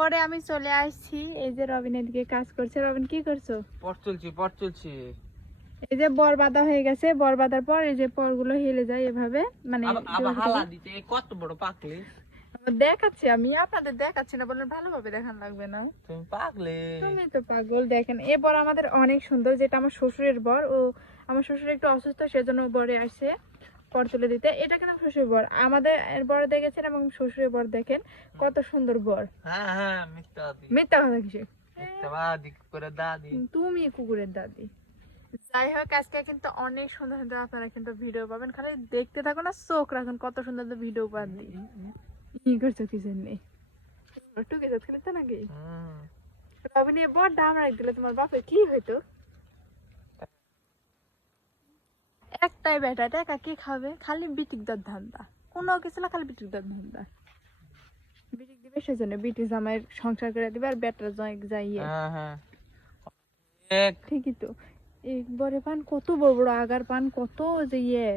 পরে আমি চলে আসছি, এই যে রবিন এদিকে কাজ করছে। রবিন কি করছো? পট চলছি। এই যে বর বাঁধা হয়ে গেছে, বর বাঁধার পর এই যে পরগুলো হেলে যায় এভাবে, মানে আবার হালা দিতে কত বড় পাকলে দেখাচ্ছি আমি, আপনাদের দেখাচ্ছি না বলেন, ভালোভাবে দেখান লাগবে না? তুমি পাকলে, তুমি তো পাগল। দেখেন এ বর আমাদের অনেক সুন্দর, যেটা আমার শ্বশুরের বর। ও আমার শ্বশুর একটু অসুস্থ, সেজন্য বরে আসছে পর তুলে দিতে। এটা কিন্তু শ্বশুরের বর, আমাদের বর দেখেছেন এবং শ্বশুরের বর দেখেন কত সুন্দর বর। হ্যাঁ মিথ্যা কথা কিসে? মিথ্যাবাদী করে দাদি, তুমি কুকুরের দাদি। যাই হোক, আজকে কিন্তু অনেক সুন্দর সুন্দর আপনারা কিন্তু ভিডিও পাবেন, খালি দেখতে থাকুন আর চোখ রাখুন, কত সুন্দর ভিডিও পান দিই। কি করছো কিসের নেই টুকে যাচ্ছে খেলতে নাকি? রবিন এ বড় দাম রাখ দিলে তোমার বাপের কি হইতো? একটাই বেটা, টাকা কি খাবে? খালি বিটিক দর ধান্দা, কোনো কিছু না, খালি বিটিক দর ধান্দা। বিটিক দিবে সেজন্য, বিটি জামাইয়ের সংসার করে দিবে আর বেটার যাইয়ে। ঠিকই তো। এই বড় পান কত বড় বড় আগার পান, কত যে ইয়ে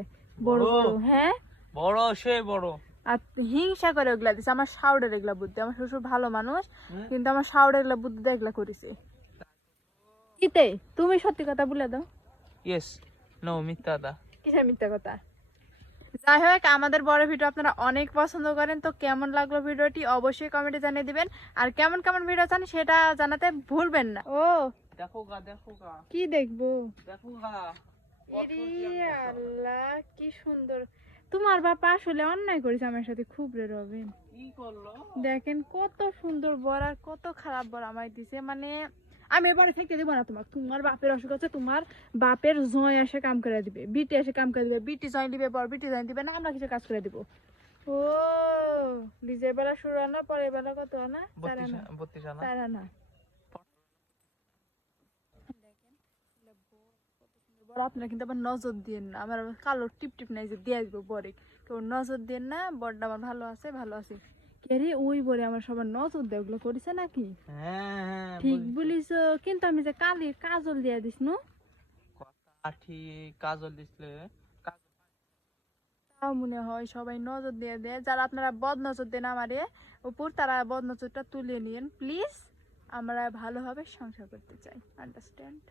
বড় বড়। হ্যাঁ বড় সে বড়। আর হিংসা করে ওগুলা দিছে আমার শাওড়ের এগুলা বুদ্ধি। আমার শ্বশুর ভালো মানুষ, কিন্তু আমার শাওড়ের এগুলা বুদ্ধি এগুলা করেছে। কিতে তুমি সত্যি কথা বলে দাও। ইয়েস নো মিথ্যা দা। কিসের মিথ্যা কথা? যাই হোক, আমাদের বড় ভিডিও আপনারা অনেক পছন্দ করেন, তো কেমন লাগলো ভিডিওটি অবশ্যই কমেন্টে জানিয়ে দিবেন। আর কেমন কেমন ভিডিও চান সেটা জানাতে ভুলবেন না। ও দেখো গা কি দেখবো? দেখো গা। আল্লাহ কি সুন্দর। তোমার বাবা আসলে অন্যায় করেছে আমার সাথে খুব রে রবিন। কি করলো? দেখেন কত সুন্দর বর আর কত খারাপ বর আমায় দিছে। মানে আমি এবারে থেকে দিব না তোমার। তোমার বাপের অসুখ আছে, তোমার বাপের জয় এসে কাম করে দিবে, বিটি এসে কাম করে দিবে, বিটি জয় দিবে, বর বিটি জয় দিবে না, আমরা কিছু কাজ করে দিব। ও নিজের বেলা শুরু আনা, পরের বেলা কত আনা? 32 আনা। 4 আনা। আপনারা কিন্তু আবার নজর দিয়েন না, আমার কালো টিপ টিপ নাই যে দিয়ে আসবো বরে, কেউ নজর দিয়েন না। বরটা আমার ভালো আছে, ভালো আছে। কে ওই বলে আমার সবার নজর দেয়, ওগুলো করেছে নাকি? হ্যাঁ ঠিক বলিস। কিন্তু আমি যে কালি কাজল দিয়ে দিস না, কথা ঠিক, কাজল দিছিলে তাও মনে হয় সবাই নজর দিয়ে দেয়। যারা আপনারা বদ নজর দেন আমারে উপর, তারা বদ নজরটা তুলে নিন প্লিজ। আমরা ভালোভাবে সংসার করতে চাই, আন্ডারস্ট্যান্ড?